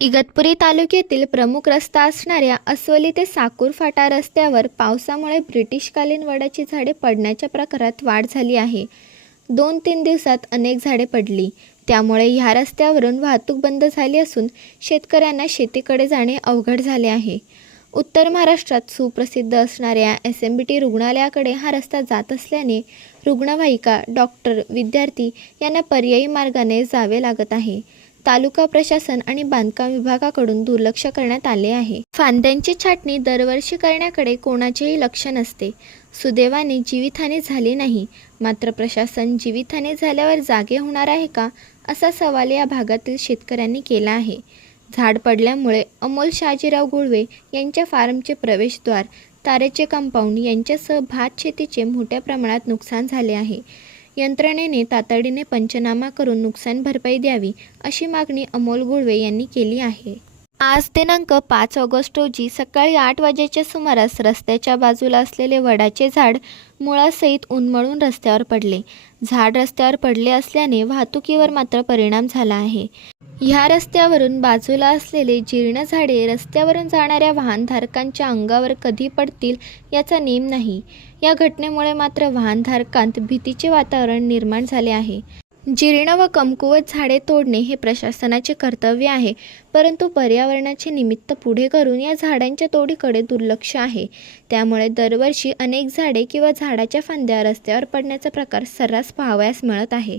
इगतपुरी तालुक्यातील प्रमुख रस्ता असणाऱ्या अस्वली ते साकूर फाटा रस्त्यावर पावसामुळे ब्रिटिशकालीन वडाची झाडे पडण्याच्या प्रकारात वाढ झाली आहे. दोन तीन दिवसात अनेक झाडे पडली. त्यामुळे ह्या रस्त्यावरून वाहतूक बंद झाली असून शेतकऱ्यांना शेतीकडे जाणे अवघड झाले आहे. उत्तर महाराष्ट्रात सुप्रसिद्ध असणाऱ्या एस एम बी टी रुग्णालयाकडे हा रस्ता जात असल्याने रुग्णवाहिका डॉक्टर विद्यार्थी यांना पर्यायी मार्गाने जावे लागत आहे. तालुका प्रशासन आणि बांधकाम विभागाकडून दुर्लक्ष करण्यात आले आहे. फांद्यांची छाटणी दरवर्षी करण्याकडे कोणाचेही लक्ष नसते. सुदैवाने जीवितहानी झाली नाही. मात्र प्रशासन जीवितहानी झाल्यावर जागे होणार आहे का असा सवाल या भागातील शेतकऱ्यांनी केला आहे. झाड पडल्यामुळे अमोल शहाजीराव गुळवे यांच्या फार्मचे प्रवेशद्वार तारेचे कंपाऊंड यांच्यासह भात शेतीचे मोठ्या प्रमाणात नुकसान झाले आहे. यंत्रणेने तातडीने पंचनामा करून नुकसान भरपाई द्यावी अशी मागणी अमोल गुळवे यांनी केली आहे. आज दिनांक पाच ऑगस्ट रोजी सकाळी आठ वाजेच्या सुमारास रस्त्याच्या बाजूला असलेले वडाचे झाड मुळासहित उन्मळून रस्त्यावर पडले. झाड रस्त्यावर पडले असल्याने वाहतुकीवर मात्र परिणाम झाला आहे. ह्या रस्त्यावरून बाजूला असलेले जीर्ण झाडे रस्त्यावरून जाणाऱ्या वाहनधारकांच्या अंगावर कधी पडतील याचा नेम नाही. या घटनेमुळे मात्र वाहनधारकांत भीतीचे वातावरण निर्माण झाले आहे. जीर्ण व कमकुवत झाडे तोडणे हे प्रशासनाचे कर्तव्य आहे परंतु पर्यावरणाचे निमित्त पुढे करून या झाडांच्या तोडीकडे दुर्लक्ष आहे. त्यामुळे दरवर्षी अनेक झाडे किंवा झाडाच्या फांद्या रस्त्यावर पडण्याचा प्रकार सर्रास पाहावयास मिळत आहे.